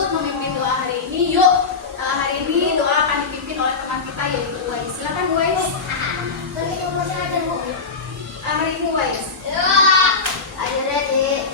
untuk memimpin doa hari ini. Yuk, hari ini doa akan dipimpin oleh teman kita yaitu Uwais. Silakan Uwais. Hari ini Uwais. Are you ready?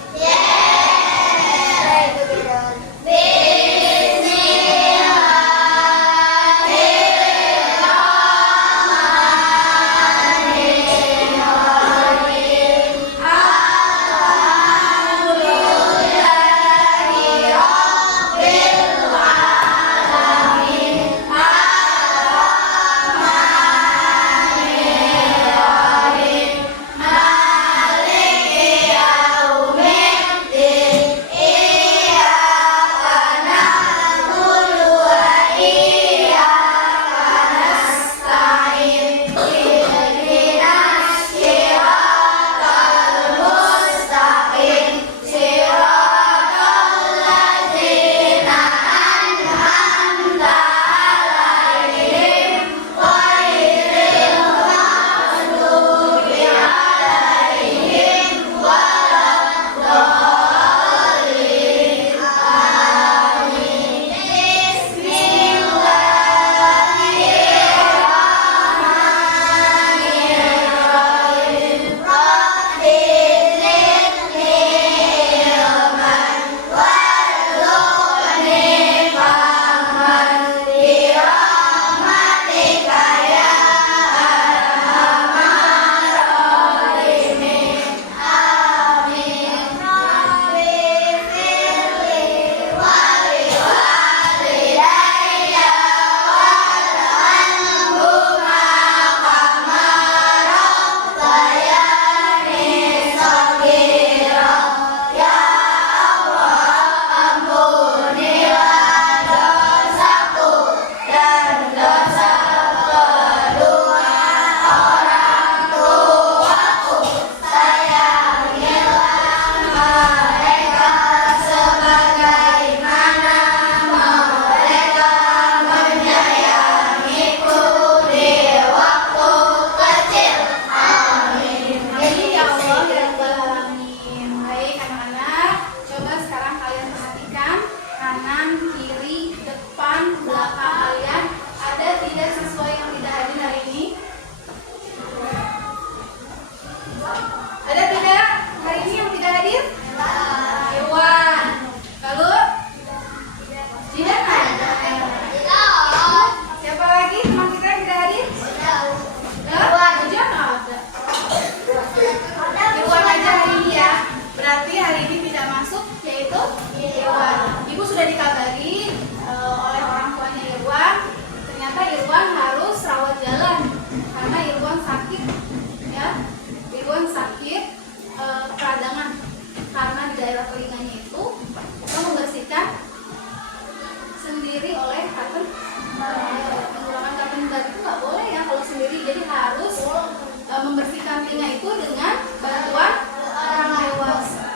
Membersihkan telinga itu dengan bantuan orang dewasa.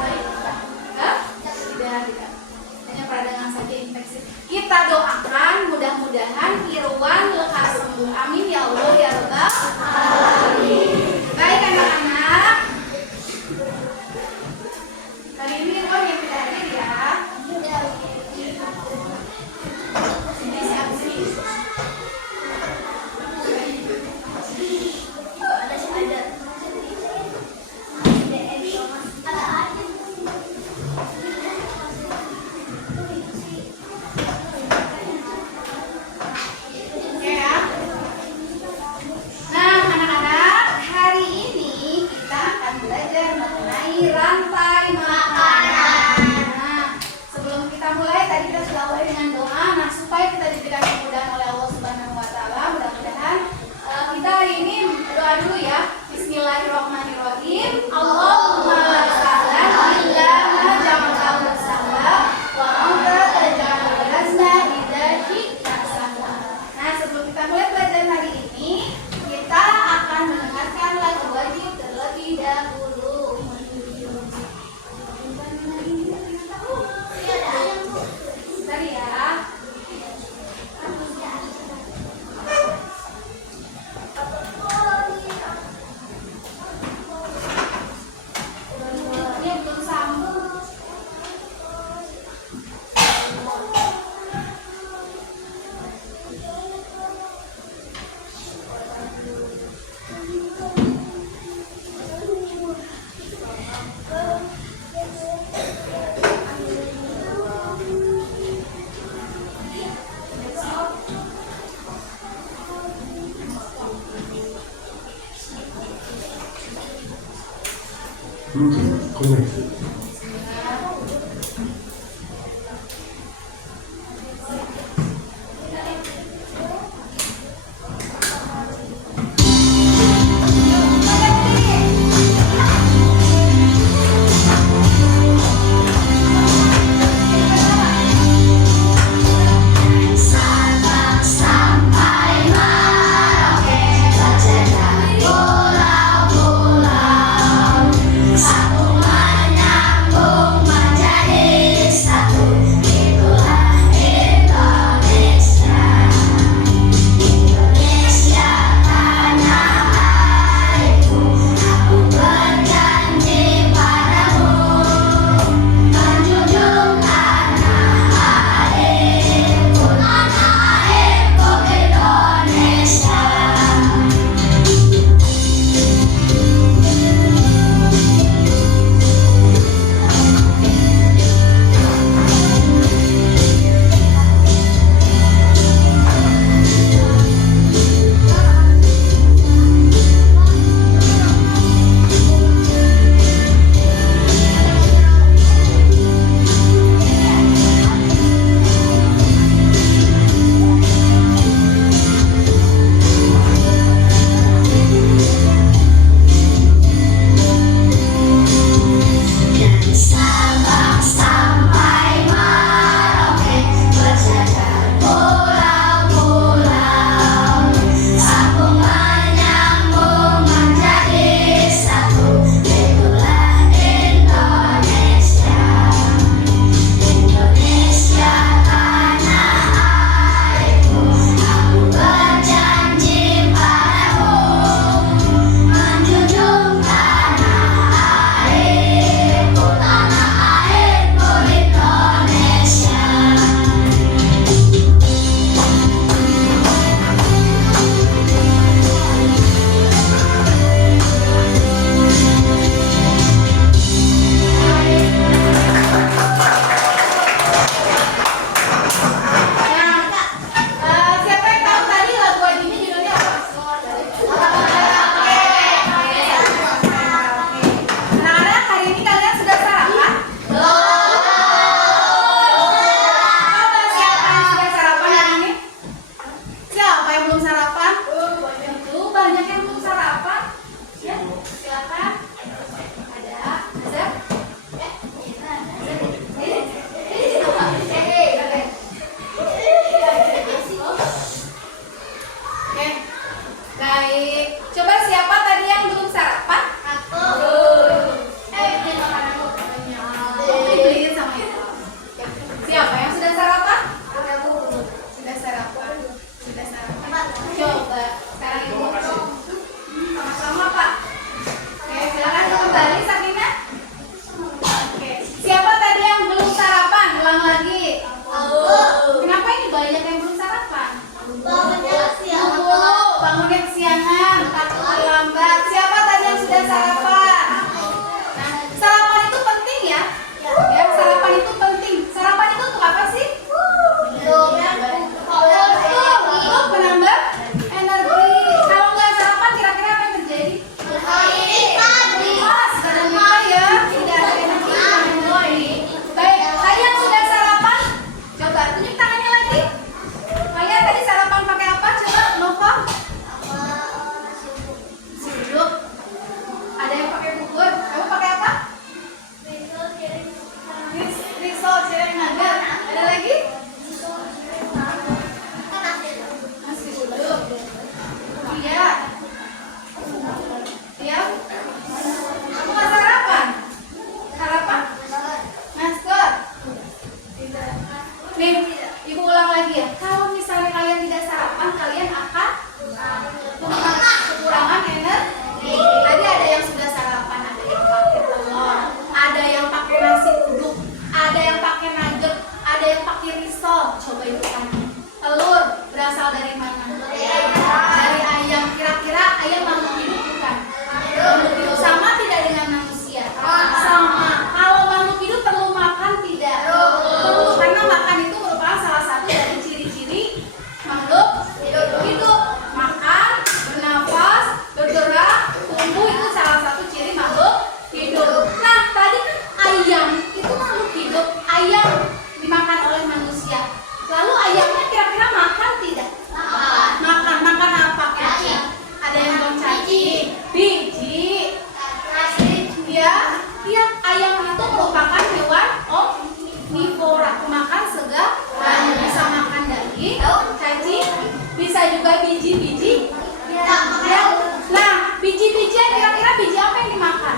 Baik, tidak. Hanya peradangan saja infeksi. Kita doakan mudah-mudahan Irwan lekas sembuh. Amin ya Allah ya Rabbal alamin. Baik anak-anak. Hari ini Irwan yang tidak hadir ya. Nah, Tumbuh itu salah satu ciri makhluk hidup. Lalu ayamnya kira-kira makan tidak? Makan. Makan apa kira-kira? Ada yang bilang cacing, biji. Ya, iya, ayam itu merupakan hewan omnivora, pemakan segala, bisa makan daging, cacing, bisa juga biji-biji. Ya. Nah, biji-bijian kira-kira biji apa yang dimakan?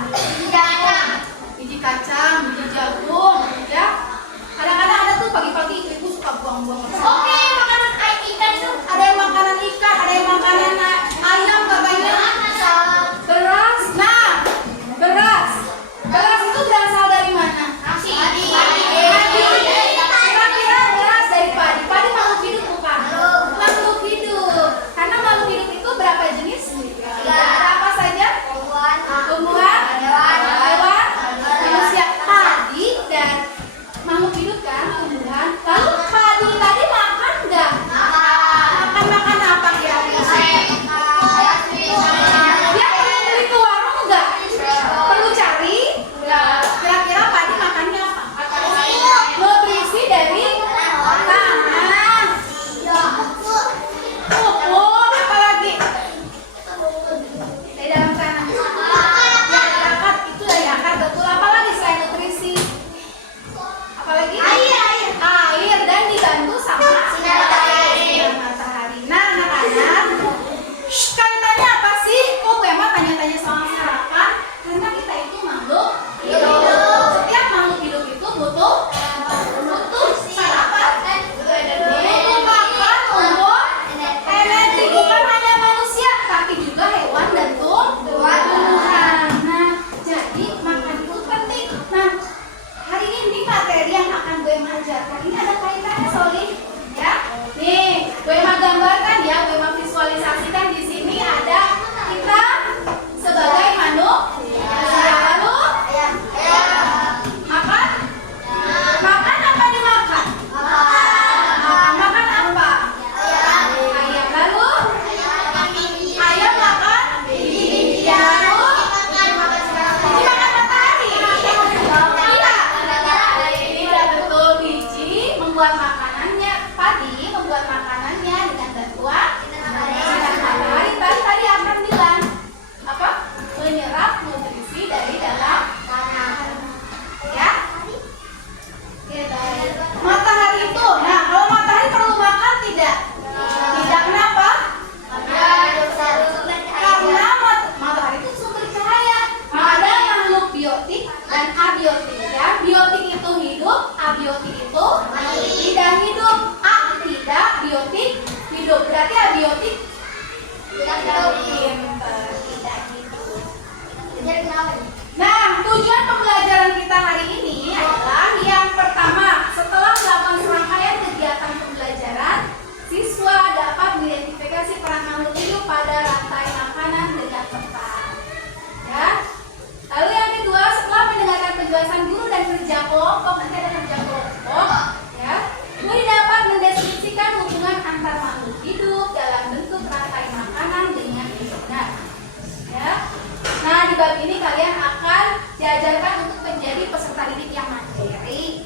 Biji kacang, biji jagung, ya. Kadang-kadang ada tuh pagi-pagi ibu suka buang-buang. Oke, makanan ikan tuh. Ada yang makanan ikan, ada yang makanan ayam, katanya. Beras. Nah, beras itu berasal dari mana? Padi. Kira-kira beras dari padi. Padi makhluk hidup bukan? Makhluk hidup. Karena makhluk hidup itu berapa jenis? Ada apa saja? Tumbuhan, hewan, manusia. Padi dan makhluk hidup kan, tumbuhan. Lalu padi tadi makan nggak? Makan apa kira-kira? Dia perlu beli ke warung nggak? Perlu cari? Kira-kira padi makannya apa? Nutrisi dari tanah. Pupuk, apa lagi? Dari dalam tanah. Dari akar, itu dari akar betul. Apa lagi selain nutrisi? Apalagi? Air dan dibantu sama sinar matahari. Nah, anak-anak, kaitannya apa sih? Kok Bu Emma tanya-tanya soal sarapan? Karena kita itu makhluk hidup. Setiap makhluk hidup itu butuh sarapan, butuh makan untuk energi. Bukan hanya manusia, tapi juga hewan dan tumbuhan. Nah, jadi makan itu penting. Nah, hari ini materi yang akan Bu Emma ajarkan ini ada kaitannya Soli, ya. Nih, Bu Emma gambarkan ya, Bu Emma visualisasikan di sini ada kita sebagai manusia. Lalu makan? Makan apa dimakan? Makan apa? Ayam. Lalu ayam makan biji. Lalu biji makan matahari. Tidak betul, biji membuat makanannya, padi membuat makanannya dengan bantuan sinar matahari. Tadi akan bilang apa? Menyerap nutrisi dari dalam tanah. Ya? Matahari itu, nah kalau matahari perlu makan tidak? Tidak, kenapa? Karena matahari itu sumber cahaya. Ada makhluk biotik dan abiotik. Ya, biotik itu hidup, abiotik itu tidak hidup. Tidak, biotik hidup. Berarti abiotik tidak hidup. Nah, tujuan pembelajaran kita hari ini adalah yang pertama, setelah melakukan serangkaian kegiatan pembelajaran, siswa dapat mengidentifikasi peran makhluk hidup pada rantai makanan dengan tepat. Ya. Lalu yang kedua, setelah mendengarkan penjelasan guru dan kerja kelompok, nanti ada kerja kelompok, ya, guru dapat mendeskripsikan hubungan antar makhluk hidup dalam bentuk rantai makanan dengan benar. Ya. Nah, di bab ini kalian akan diajarkan untuk menjadi peserta didik yang mandiri.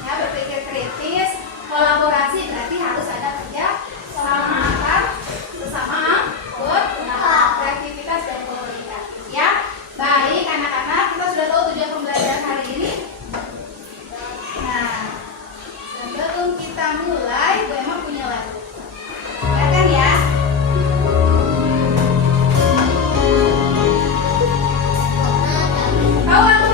Ya, berpikir kritis, kolaborasi, berarti harus ada kerja sama antar sesama anggota, kreativitas dan komunikatif. Ya, baik anak-anak, kita sudah tahu tujuan pembelajaran hari ini. Nah, sebelum kita mulai, Bu Emma punya lagu. Silakan ya. Tahu lagu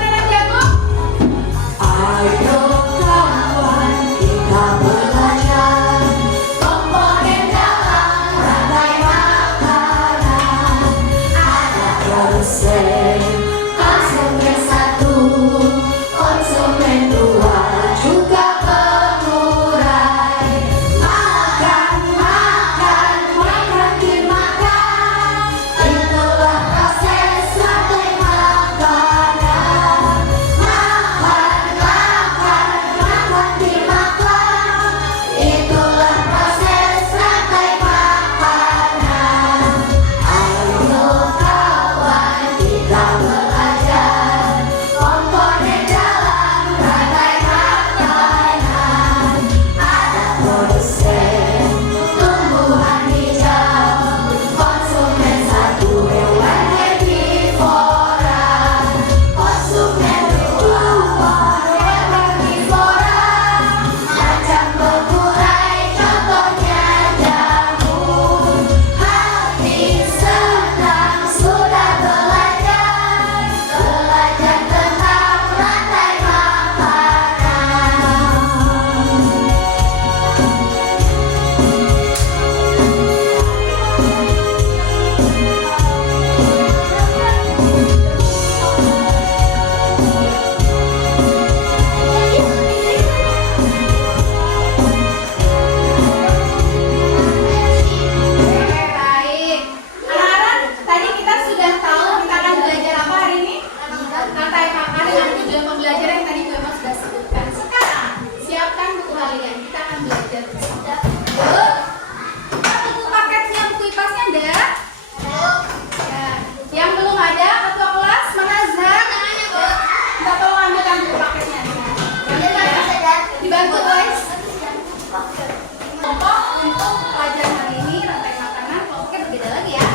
Kelompok untuk pelajaran hari ini rantai makanan kelompoknya berbeda lagi ya.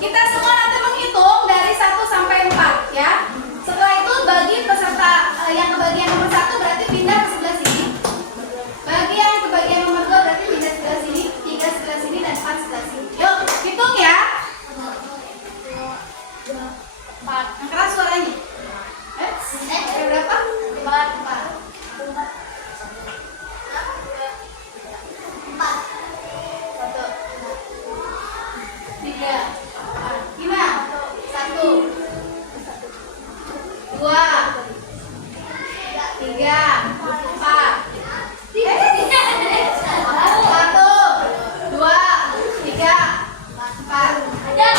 Kita semua nanti menghitung dari 1 sampai 4 ya. Setelah itu bagi peserta yang kebagian nomor 1 berarti pindah ke sebelah sini. Bagi yang kebagian nomor 2 berarti pindah sebelah sini, 3 sebelah sini dan 4 sebelah sini. Yuk, hitung ya. 4. Yang keras suaranya. Ada berapa? 4.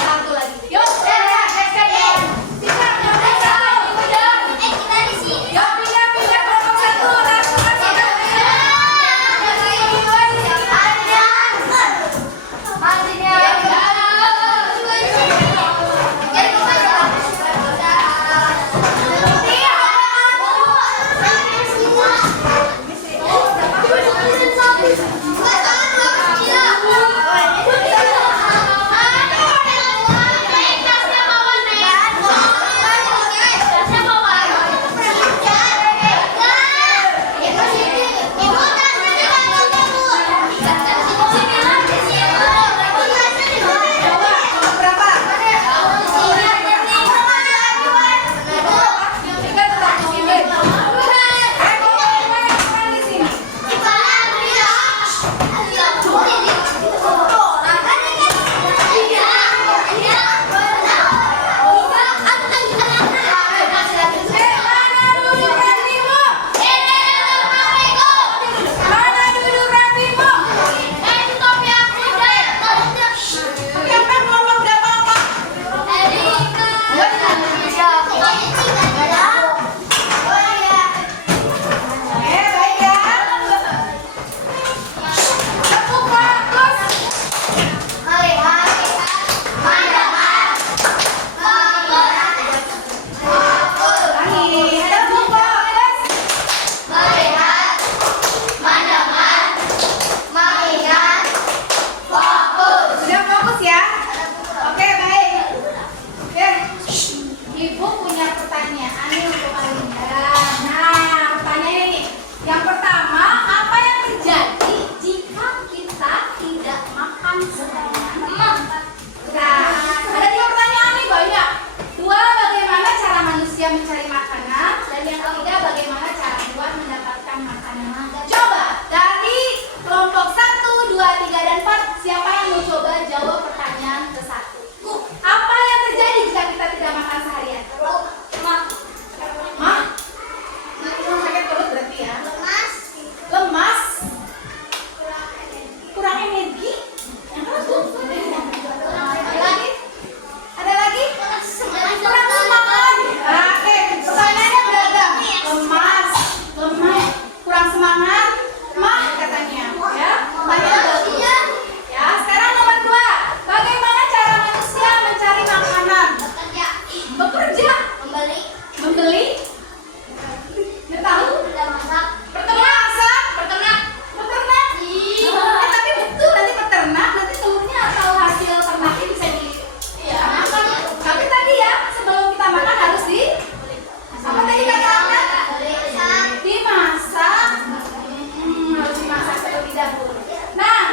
1 lagi. Yuk, mencari makanan, dan yang ketiga bagaimana cara buat mendapatkan makanan. Coba dari kelompok 1, 2, 3, dan 4 siapa yang mau coba jawab pertanyaan ke 1? Apa yang terjadi jika kita tidak makan seharian? Mah? Sakit perut berarti ya? Lemas? Kurang energi? Yang keras tuh? Ada lagi? Kurang semangat. Oke, pertanyaannya beragam. Lemas, kurang semangat, mah katanya. Ya, pertanyaan bagus. Ya, sekarang nomor 2. Bagaimana cara manusia mencari makanan? Bekerja. Membeli. Nggak tahu? Peternak. Tapi betul nanti peternak, nanti telurnya atau hasil ternaknya bisa makan. Tapi tadi ya, sebelum kita makan harus apa tadi kata Anda? Dimasak. Harus dimasak terlebih dahulu. Nah,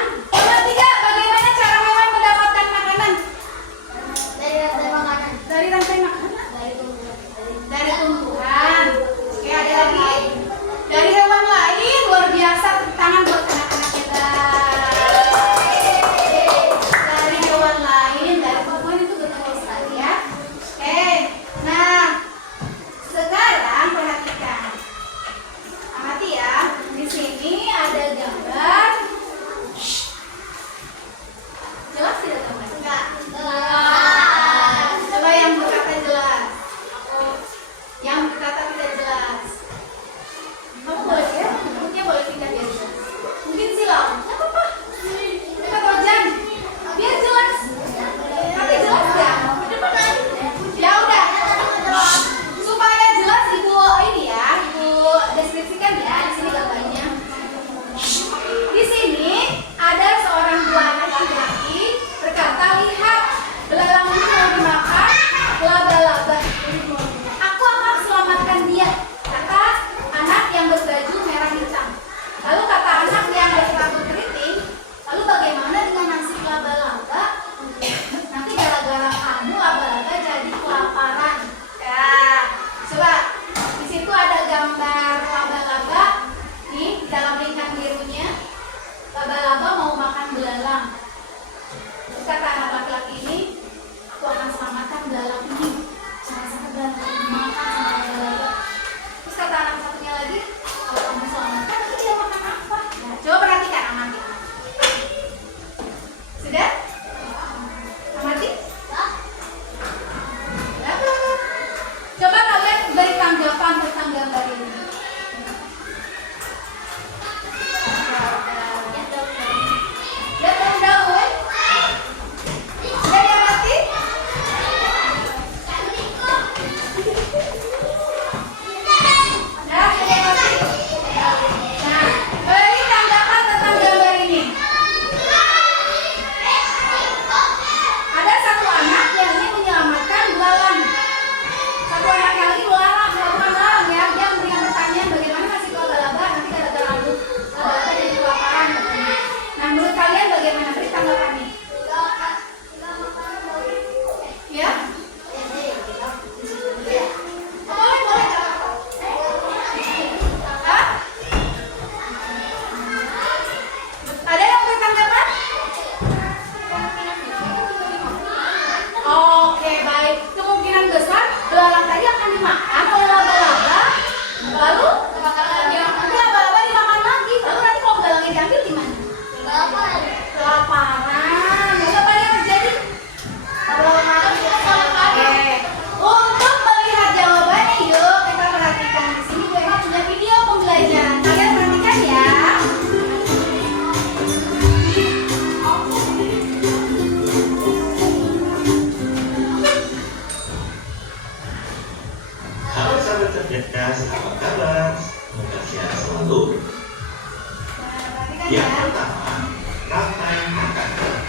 Yang pertama, rantai makanan.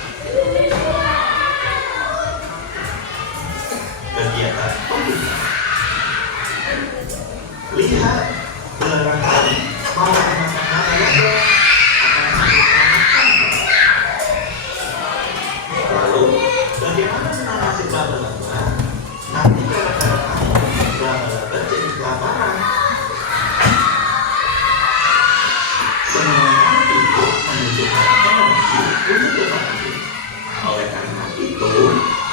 Kegiatan pembuka. Lihat belerang tadi mau makan apa ya? Lalu, bagaimana menangani laba-laba? Nanti kalau laba-laba jadi kelaparan. Semuanya itu membutuhkan energi untuk bertahan. Oleh karena itu,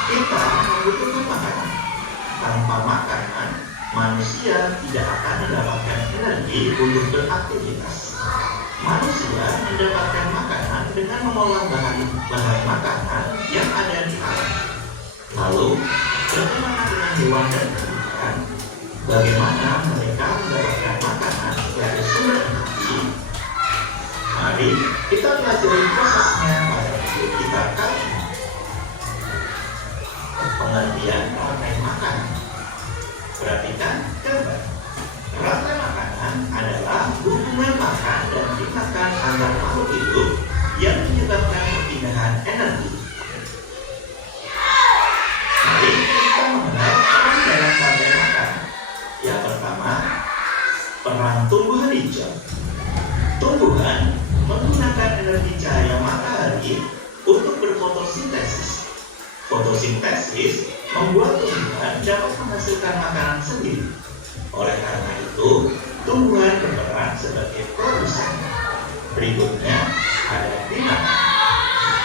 kita membutuhkan makanan. Tanpa makanan, manusia tidak akan mendapatkan energi untuk beraktivitas. Manusia mendapatkan makanan dengan mengolah bahan makanan yang ada di alam. Lalu, bagaimana dengan hewan dan tumbuhan? Bagaimana mereka mendapatkan makanan sebagai sumber energi? Mari kita pelajari prosesnya pada video kita kali ini. Pengertian rantai makanan. Perhatikan gambar. Rantai makanan adalah hubungan makan dan dimakan antar makhluk hidup yang menyebabkan perpindahan energi. Mari kita mengenal peran dalam rantai makanan. Yang pertama, peran tumbuhan hijau. Tumbuhan menggunakan energi cahaya matahari untuk berfotosintesis. Fotosintesis membuat tumbuhan dapat menghasilkan makanan sendiri. Oleh karena itu, tumbuhan berperan sebagai produsen. Berikutnya ada binatang.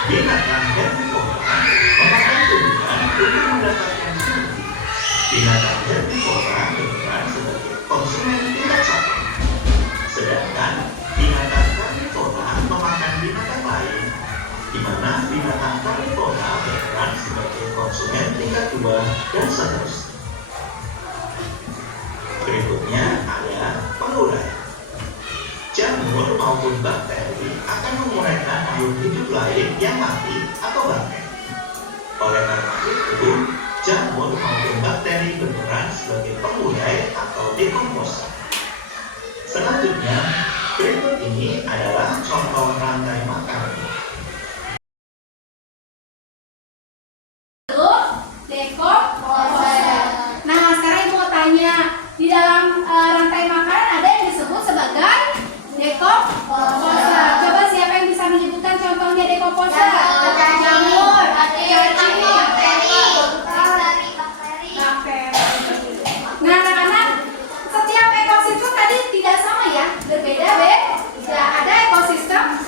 Binatang herbivora memakan tumbuhan untuk mendapatkan energi. Binatang herbivora berperan sebagai konsumen tingkat satu. Sedangkan binatang karnivora memakan binatang lain, di mana binatang karnivora berperan sebagai konsumen tingkat 2 dan seterusnya. Berikutnya ada pengurai. Jamur maupun bakteri akan menguraikan makhluk hidup lain yang mati atau bangkai. Oleh karena itu, jamur maupun bakteri berperan sebagai pengurai atau dekomposer. Selanjutnya, berikut ini adalah contoh rantai makanan. Dekomposer. Nah, sekarang ibu mau tanya, di dalam rantai makanan ada yang disebut sebagai dekomposer. Coba siapa yang bisa menyebutkan contohnya dekomposer? Jamur, cacing, bakteri. Nah, anak-anak, setiap ekosistem tadi tidak sama ya, berbeda. Ada ekosistem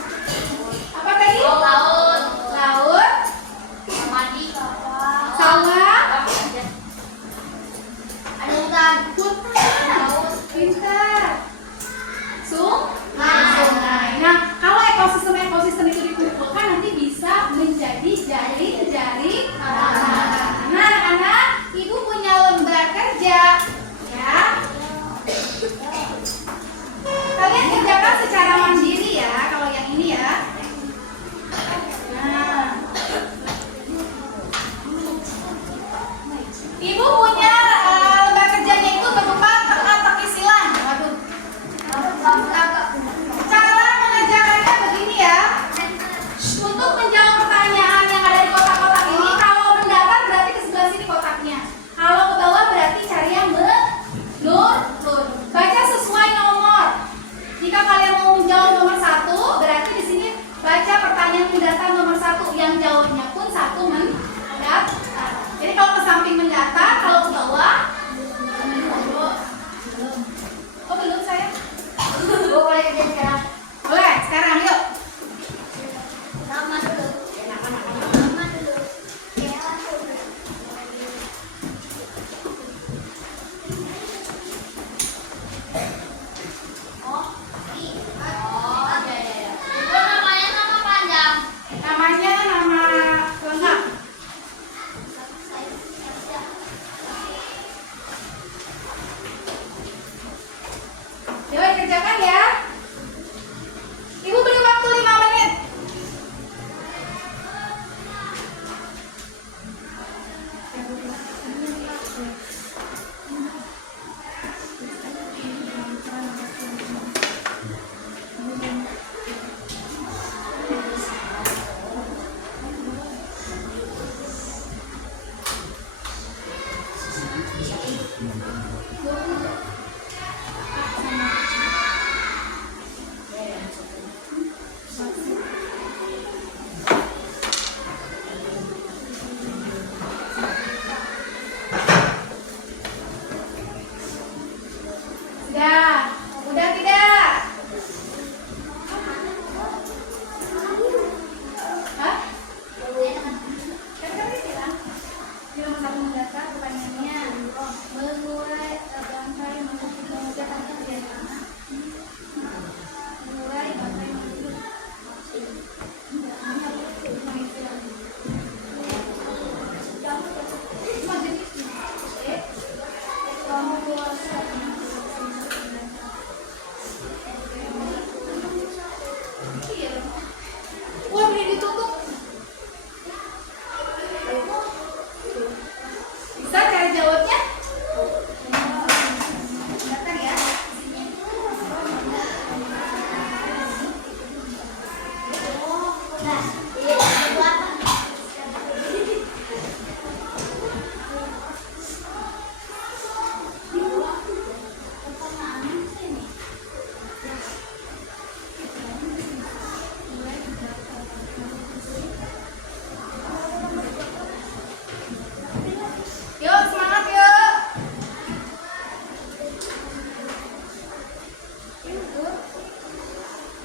Yuk, semangat yuk.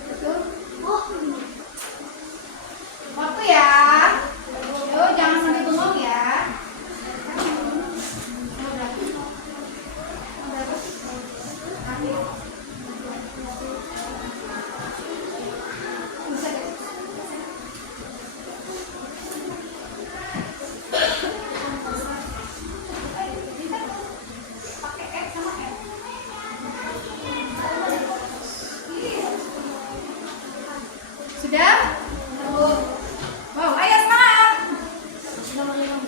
Betul. Waktu ya. Yuk, jangan sampai bengong ya. Bisa deh. Pakai X sama M. Sudah? Wow, ayo semangat. Yang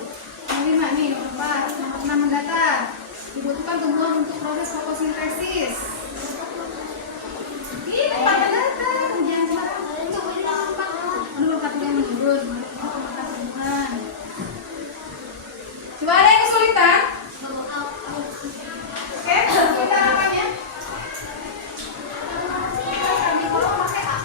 5 nih, 4, 6 mendatang. Dibutuhkan tumbuhan untuk proses fotosintesis. Ini 4 mendatang. Jangan sembarang. Menurut kata yang menurun. Makan tumbuhan. Coba ada yang kesulitan? Oke, kesulitan apanya? Kalau pakai A.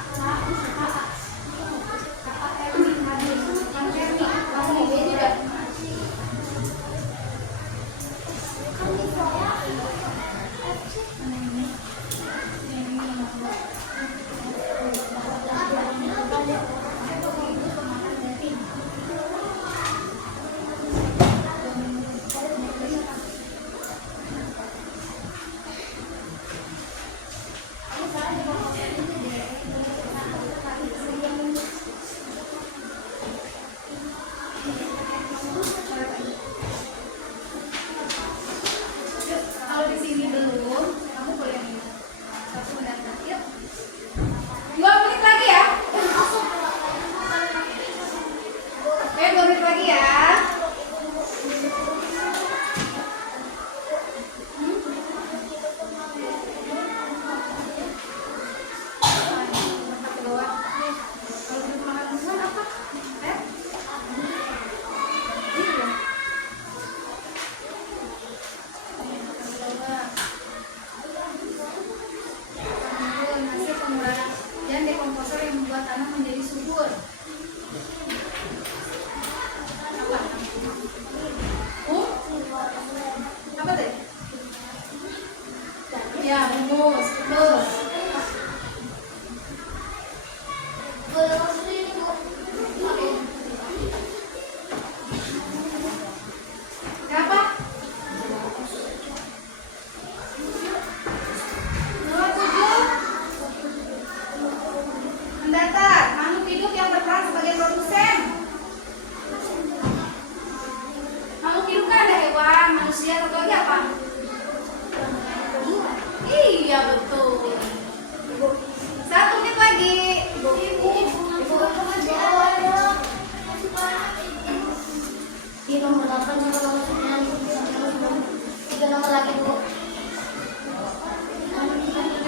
Kalau di sini belum, kamu boleh minum. 1 mendatang. Yuk. 2 menit lagi ya. Oke, 2 menit lagi ya. Kalau belum makan tumbuhan apa? Iya. Hasil penguraian dan dekomposer yang membuat tanah menjadi subur. Apa? Apa tadi? Ya, humus. Betul. Kenapa? 27 mendatar, makhluk hidup yang berperan sebagai produsen. Makhluk hidup kan ada hewan, manusia, atau lagi apa? Iya betul. 1 menit lagi. Di nomor 8 sama nomor 9 3 nomor lagi Bu.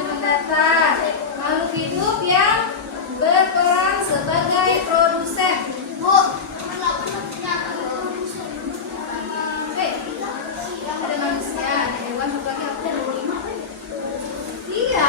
Mendatar, makhluk hidup yang berperan sebagai produsen. Bu, nomor 8 Oke, ada manusia, ada hewan, satu lagi apa? Iya,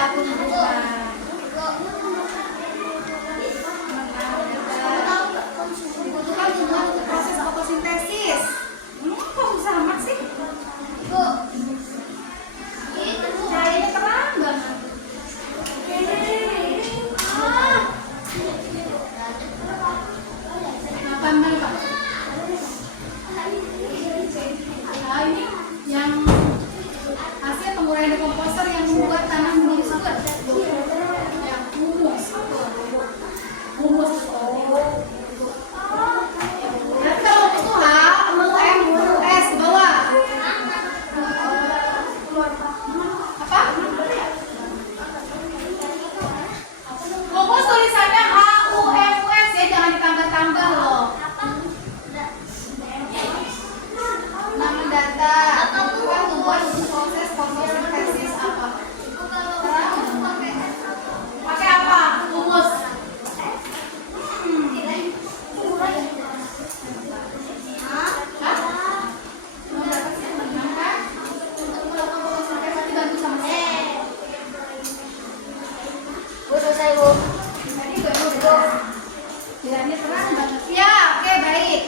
Bilangnya terang banget. Ya, oke baik.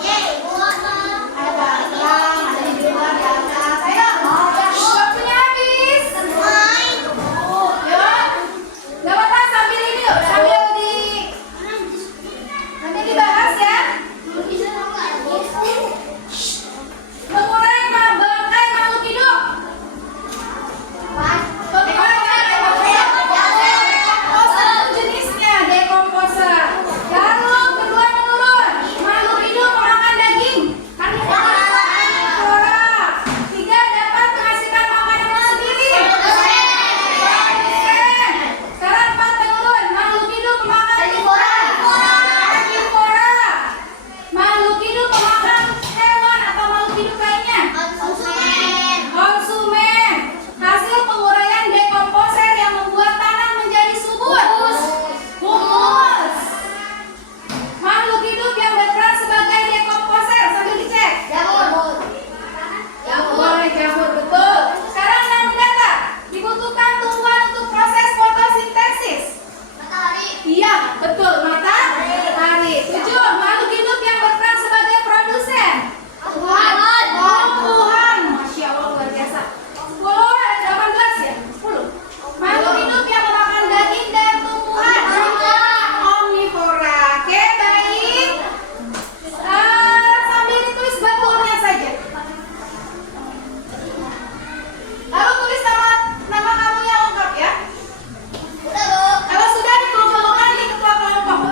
Yeay, buat Ada terang, ada di luar, di atas. Ayo, waktunya habis. main. Yuk, nggak apa-apa sambil ini yuk, sambil dibahas ya. Mengurai bangkai makhluk hidup. Dekomposer itu jenisnya, dekomposer. Lalu kedua menurun, makhluk hidup memakan daging. Karnivora. Tiga, dapat menghasilkan makanan sendiri. Sekarang empat menurun, makhluk hidup memakan karnivora. Makhluk hidup memakan hewan atau makhluk hidup lainnya. Konsumen. Hasil penguraian dekomposer yang membuat tanah menjadi subur. Humus. Makhluk hidup yang berperan sebagai dekomposer sambil dicek. Boleh jamur, betul. Sekarang yang mendatar. Dibutuhkan tumbuhan untuk proses fotosintesis. Iya, betul. Matahari. 7. Makhluk hidup yang berperan sebagai produsen. Tumbuhan. Masya Allah, luar biasa. 10, 18 ya? 10. Makhluk hidup yang memakan daging dan tumbuhan. Omnivora. Oke, baik. Sambil ditulis betulnya saja. Lalu tulis nama kamu yang lengkap ya. Kalau sudah dikumpulkan di ketua kelompok.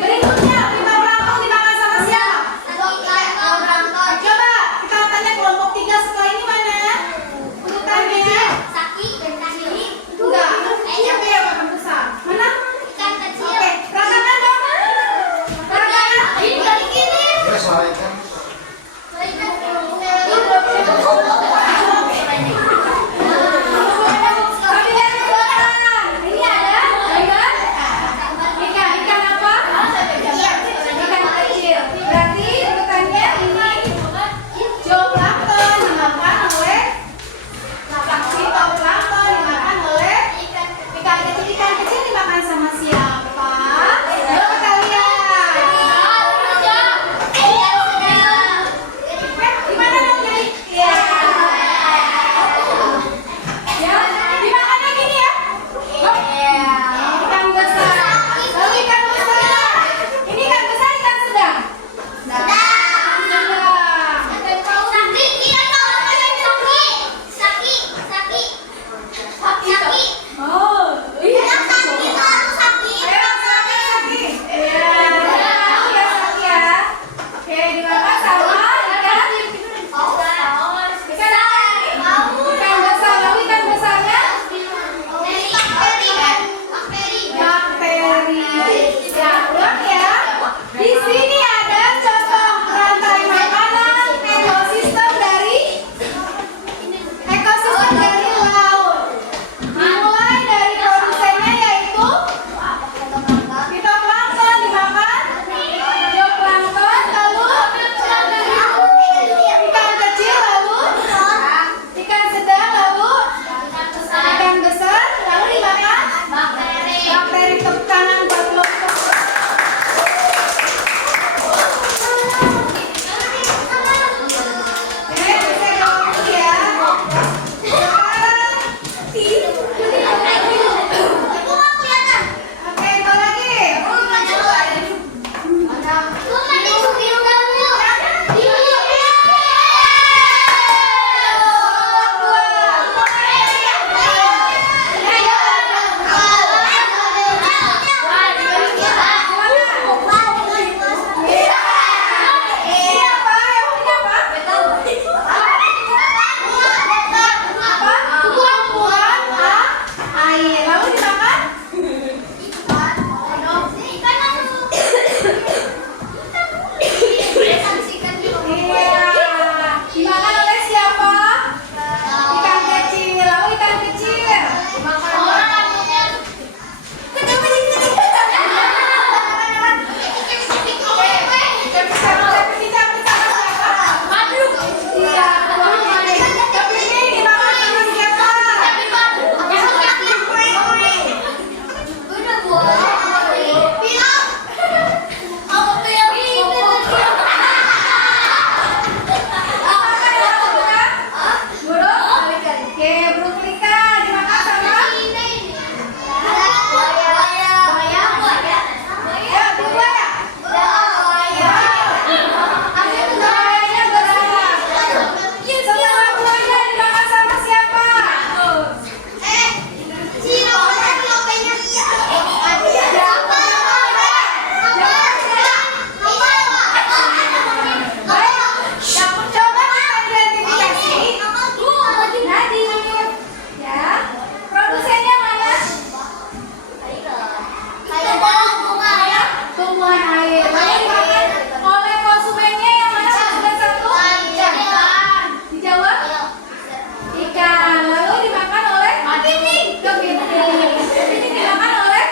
berikutnya pipa plankton dimakan sama siapa? Coba kita tanya kelompok 3 setelah ini mana? Urutannya? Enggak. Siapa yang makan besar? Mana? Oke, perhatikan dong. Perhatikan. Ya, suara ikan. Ini ada ikan apa? Ikan kecil. Berarti urutannya ini zooplankton dimakan oleh fitoplankton dimakan oleh ikan kecil. Ikan kecil dimakan sama siapa? Yuk kita lihat. Gimana dong jadi? Ya. Ya, dimakannya gini ya. Ikan besar. Lalu ikan besar. Ini ikan besar, ikan sedang. Sedang. Oh, iya. Ayo, silakan Saki. Iya, tahu ya Saki ya. Oke, dimakan sama ikan. Ikan apa ini? Ikan besar. Lalu ikan besarnya? Bakteri. Ya, ulang ya. Di sini ada contoh rantai makanan ekosistem dari laut. Dimulai dari produsennya yaitu fitoplankton dimakan, zooplankton, lalu ikan kecil, lalu ikan sedang, lalu ikan besar, lalu dimakan bakteri. Tepuk tangan buat kelompok. Oke, bisa kelompok ya. Oke, itu lagi. Siapa? Yang punya apa? Buah air. Lalu dimakan? Iya. Dimakan oleh siapa? Ikan kecil. Lalu ikan kecil. Iya. Tapi ini dimakan sama siapa? Burung? Oke, burung pelika dimakan sama? Ya, buaya. Buayanya berenang. Setelah buaya dimakan sama siapa? Coba kita identifikasi. Nadine. Ya. Produsennya mana? Tumbuhan air. Lalu dimakan oleh konsumennya yang mana? Konsumen satu? Dijawab? Ikan. Lalu dimakan oleh kepiting. Kepiting dimakan oleh?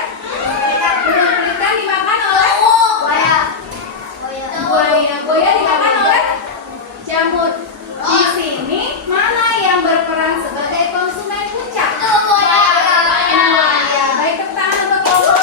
Ikan dimakan oleh? Buaya. Buaya dimakan oleh? Jamur. Di sini mana yang berperan sebagai konsumen puncak? Buaya. Baik, tepuk tangan untuk kelompok.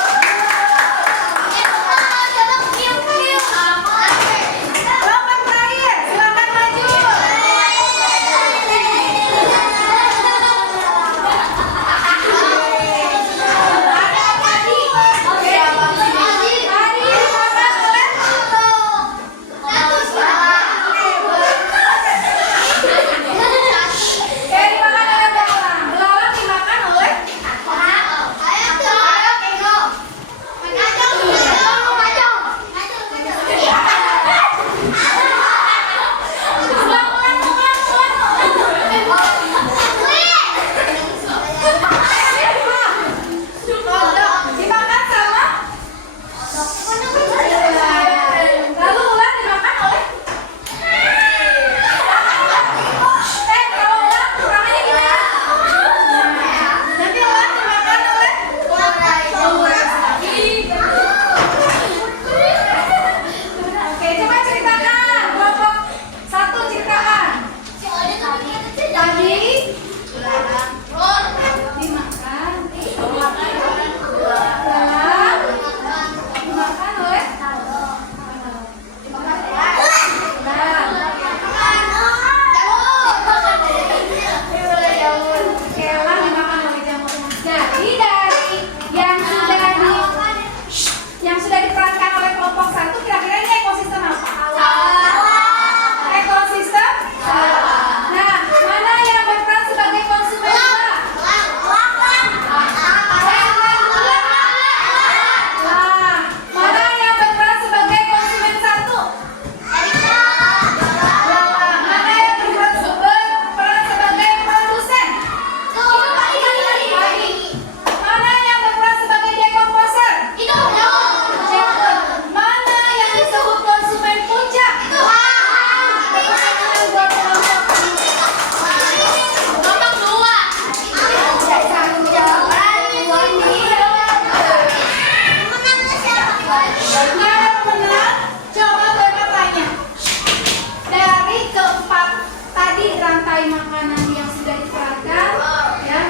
suplai makanan yang sudah dikeluarkan, ya.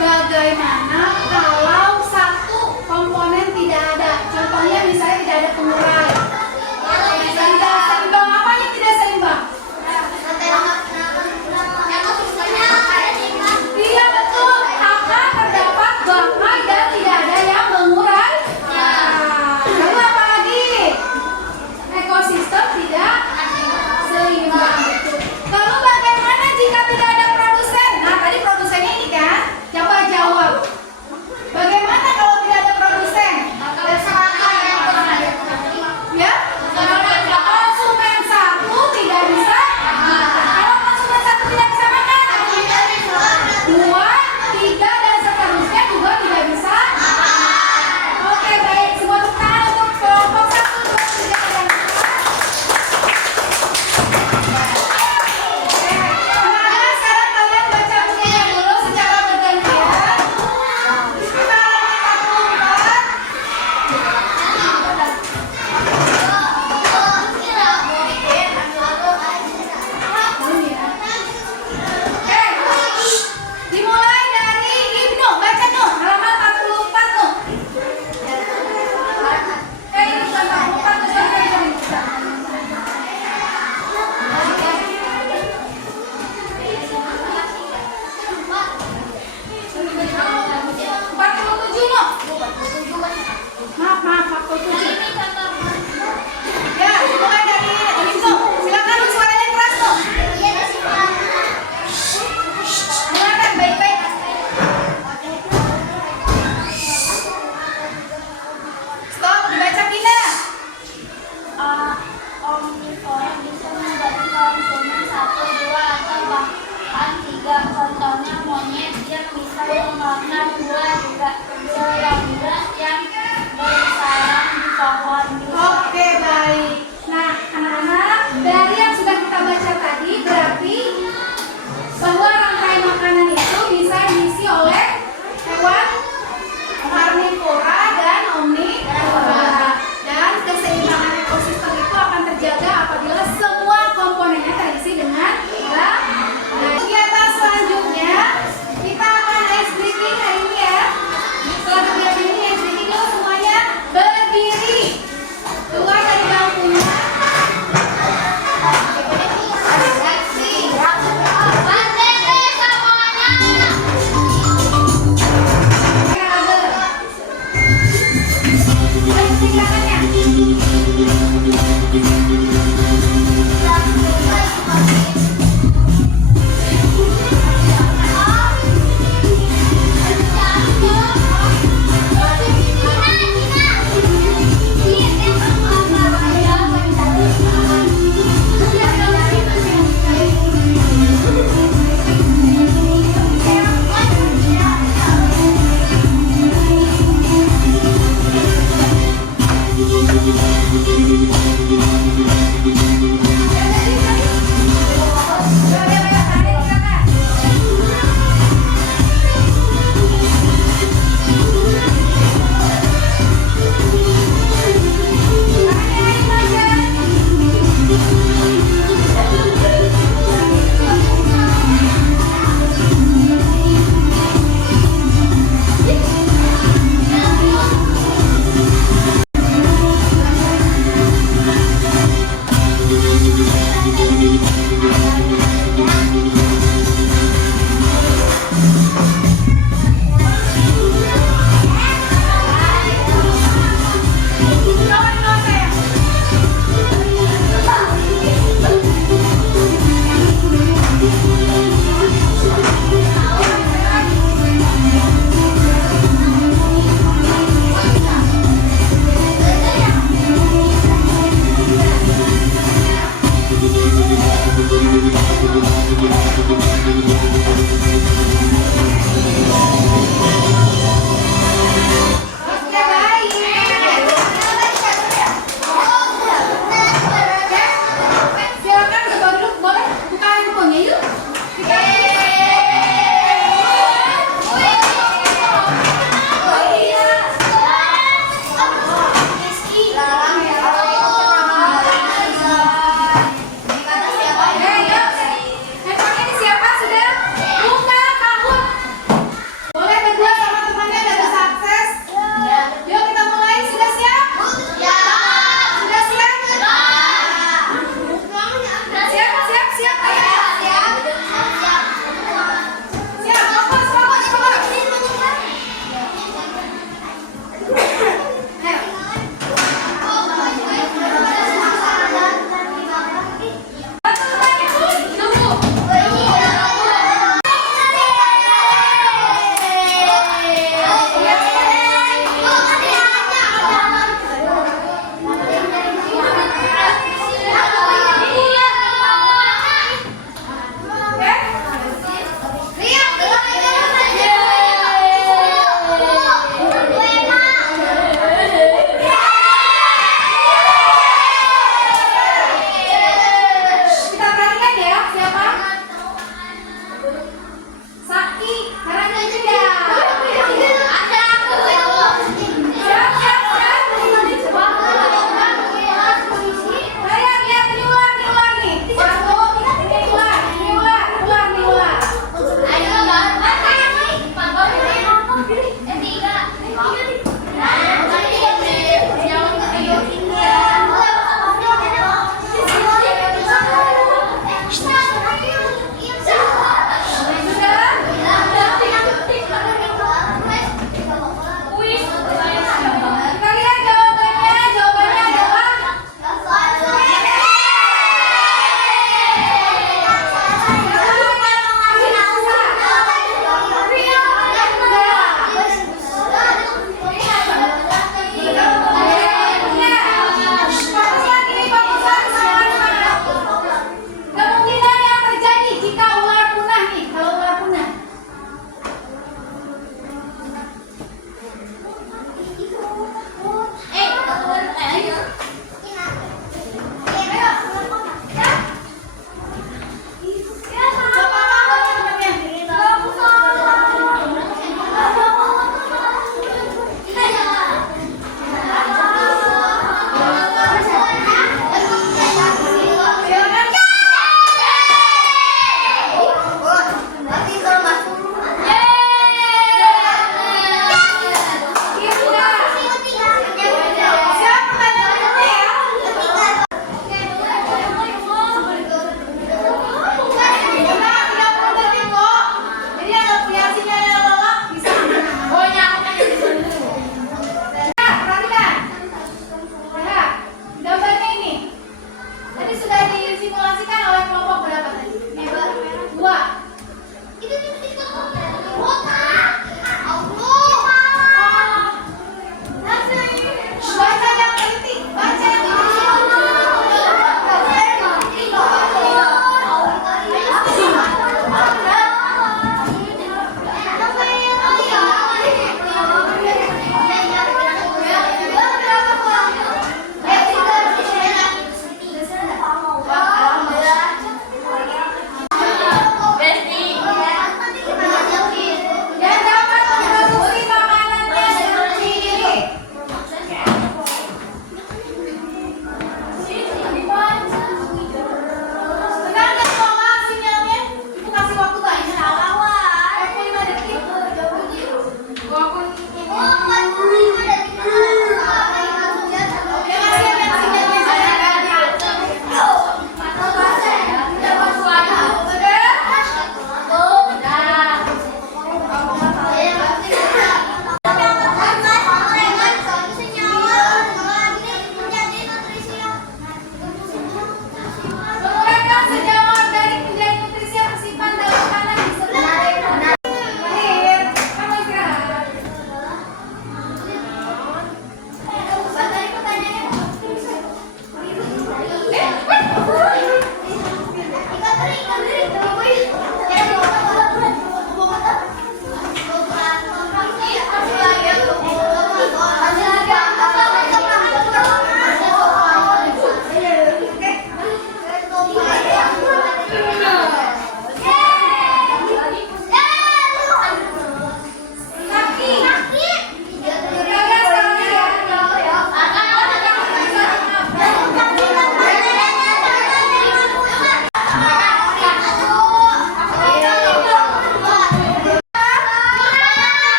Bagaimana kalau satu komponen tidak ada? Contohnya misalnya tidak ada pengurai. Tidak seimbang, apa yang tidak seimbang? Iya betul, akan terdapat bangkai dan tidak ada yang mengurai. Nah, lalu apa lagi? Ekosistem tidak seimbang. Betul. Lalu bagaimana jika tidak ada produsen? Nah tadi produsennya ini kan, coba jawab. Bagaimana kalau tidak ada produsen?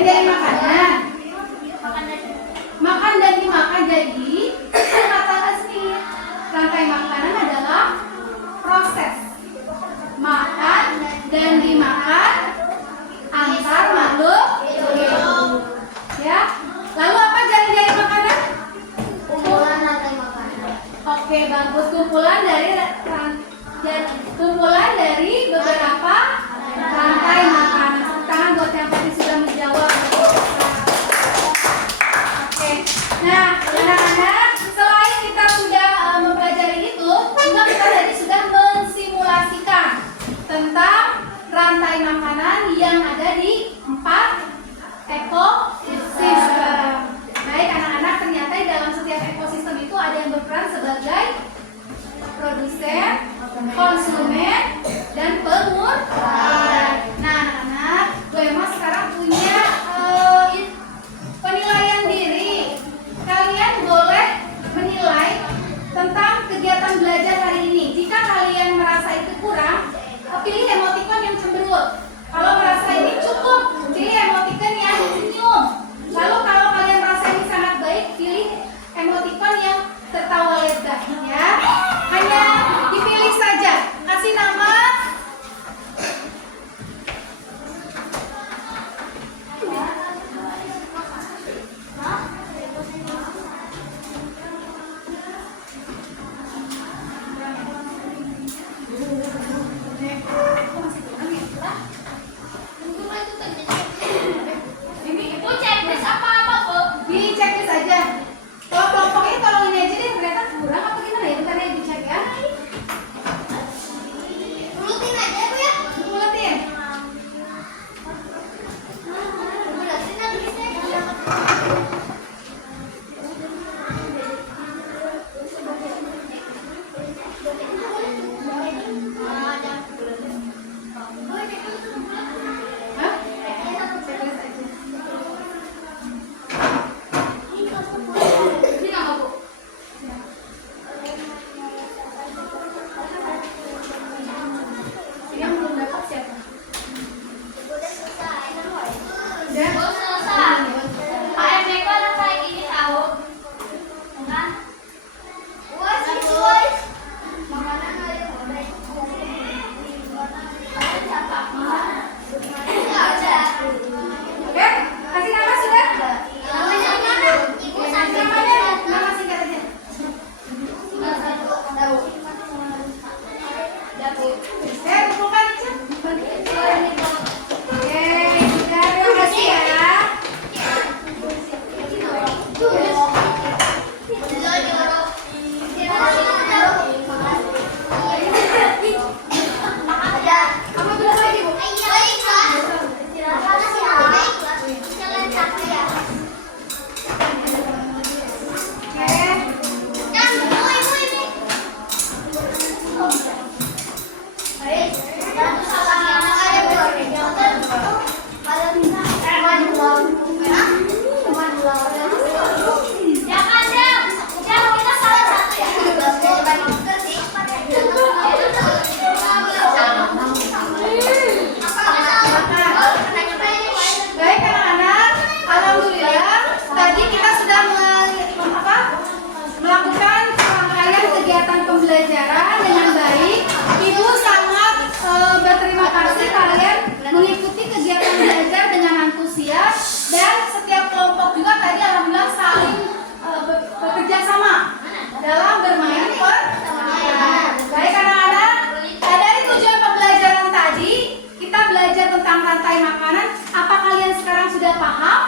Jari-jari makanan. Makan dan dimakan. Jadi kata asli rantai makanan adalah proses makan dan dimakan antar makhluk hidup. Ya. Lalu apa jari-jari makanan? Kumpulan rantai makanan. Oke, bagus. Kumpulan dari beberapa rantai makanan. Tepuk tangan buat yang tadi sudah menjawab. Oke. Nah, anak-anak, selain kita sudah mempelajari itu, juga kita tadi sudah mensimulasikan tentang rantai makanan yang ada di 4 ekosistem. Baik anak-anak, ternyata di dalam setiap ekosistem itu ada yang berperan sebagai produsen, konsumen, dan pengurus. Nah anak-anak, Bu Emma sekarang punya penilaian diri. Kalian boleh menilai tentang kegiatan belajar hari ini. Jika kalian merasa itu kurang, pilih emotikon yang cemberut. Kalau merasa ini cukup, pilih emotikon yang senyum. Lalu kalau kalian merasa ini sangat baik, pilih emotikon yang tertawa lebar. Ya, hanya dipilih saja. Kasih nama. Itu checklist apa Bu? Di checklist aja. Kalau kelompok ini tolong ini aja deh, ternyata kurang apa gimana ya? Bentar ya dicek ya. Urutin aja Bu ya. Buletin. Urutin aja. Hah? Checklist aja. Ini nama Bu. Yang belum dapat siapa? Udah selesai. Udah. Oh, selesai. Pak MK ada kayak gini tahu. Kan? Wah, guys. Makanan ada yang udah. Ada siapa? Enggak ada. Oke, kasih nama sudah? Namanya mana? Ibu Kasih sampai namanya, nama singkat aja. Kumpulkan aja. Oke, sudah, terima kasih ya. Apa belum lagi Bu? Oke. Baik anak-anak, alhamdulillah tadi kita sudah melakukan serangkaian kegiatan pembelajaran dengan baik. Ibu sangat berterima kasih kalian mengikuti kegiatan belajar dengan antusias dan setiap kelompok juga tadi alhamdulillah saling bekerja sama dalam bermain permainan. Baik anak-anak, dari tujuan pembelajaran tadi kita belajar tentang rantai makanan. Apa kalian sekarang sudah paham